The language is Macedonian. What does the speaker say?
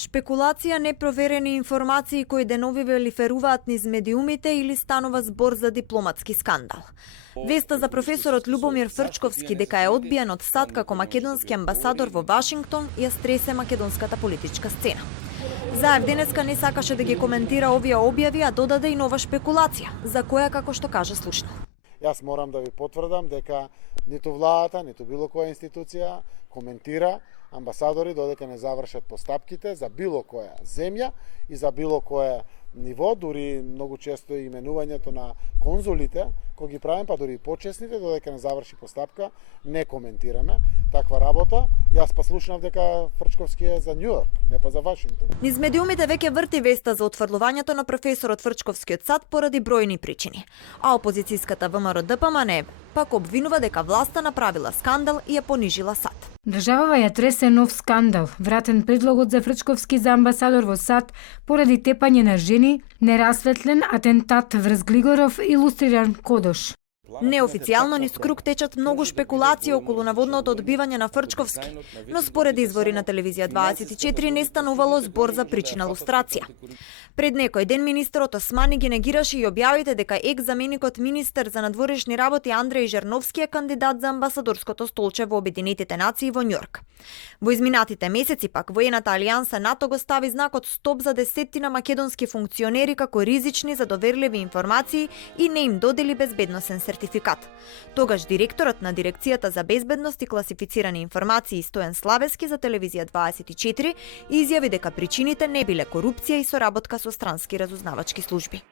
Шпекулација, непроверени информации кои деновиве лиферуваат низ медиумите или станува збор за дипломатски скандал. Веста за професорот Љубомир Фрчковски дека е одбиен од САД како македонски амбасадор во Вашингтон ја стресе македонската политичка сцена. Заев денеска не сакаше да ги коментира овие објави, а додаде и нова шпекулација, за која, како што кажа, слушнал. Јас морам да ви потврдам дека ниту владата, ниту било која институција коментира амбасадори додека не завршат постапките за било која земја и за било која ниво, дури многу често и именувањето на конзулите, кои ги правим, па дури и почесните, додека не заврши постапка, не коментираме таква работа. Јас па слушнав дека Фрчковски е за Њујорк, не па за Вашингтон. Низ медиумите веќе врти веста за отфрлувањето на професорот Фрчковски од САД поради бројни причини. А опозицијската ВМРО ДПМН пак обвинува дека власта направила скандал и ја понижила САД. Државава ја тресе нов скандал, вратен предлогот за Фрчковски за амбасадор во САД поради тепање на жени, нерасветлен атентат врз Глигоров и илустриран Кодош. Неофицијално низ круг течат многу шпекулации околу наводното одбивање на Фрчковски, но според извори на телевизија 24 не станувало збор за причина лустрација. Пред некој ден министерот Османи ги негираше и објавите дека екс-заменикот министер за надворешни работи Андреј Жерновски е кандидат за амбасадорското столче во Обединетите нации во Њујорк. Во изминатите месеци пак воената алијанса НАТО го стави знакот стоп за десеттина македонски функционери како ризични за доверливи информации и не им додели безбедносен сертификат. Тогаш директорот на Дирекцијата за безбедност и класифицирани информации Стојан Славески за телевизија 24 изјави дека причините не биле корупција и соработка со странски разузнавачки служби.